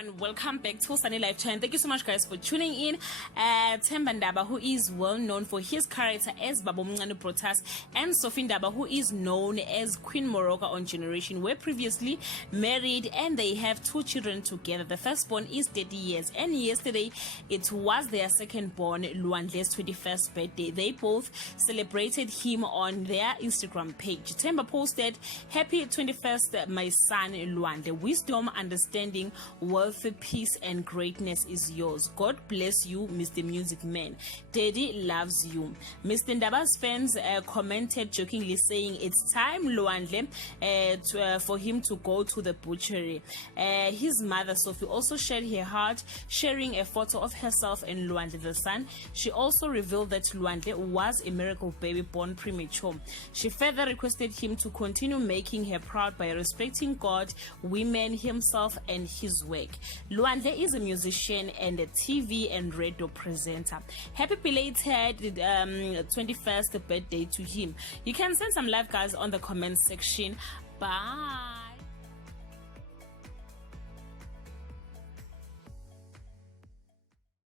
everyone, welcome back to Sunny Life Channel. Thank you so much guys for tuning in. Themba Ndaba, who is well known for his character as Queen Brutus, and Sophie Ndaba, who is known as Queen Moroka on Generation, were previously married and they have 2 children together. The firstborn is 30 years and yesterday it was their second-born Luandle's 21st birthday. They both celebrated him on their Instagram page. Themba posted, "Happy 21st, my son Luandle. Wisdom, understanding, wealth, peace and greatness is yours. God bless you, Mr. Music Man. Daddy loves you." Mr. Ndaba's fans commented jokingly saying it's time Luandle for him to go to the butchery. His mother Sophie also shared her heart, sharing a photo of herself and Luandle the son. She also revealed that Luandle was a miracle baby born premature. She further requested him to continue making her proud by respecting God, women, himself and his work. Luandle is a musician and a TV and radio presenter. Happy belated 21st birthday to him. You can send some love guys on the comment section. Bye.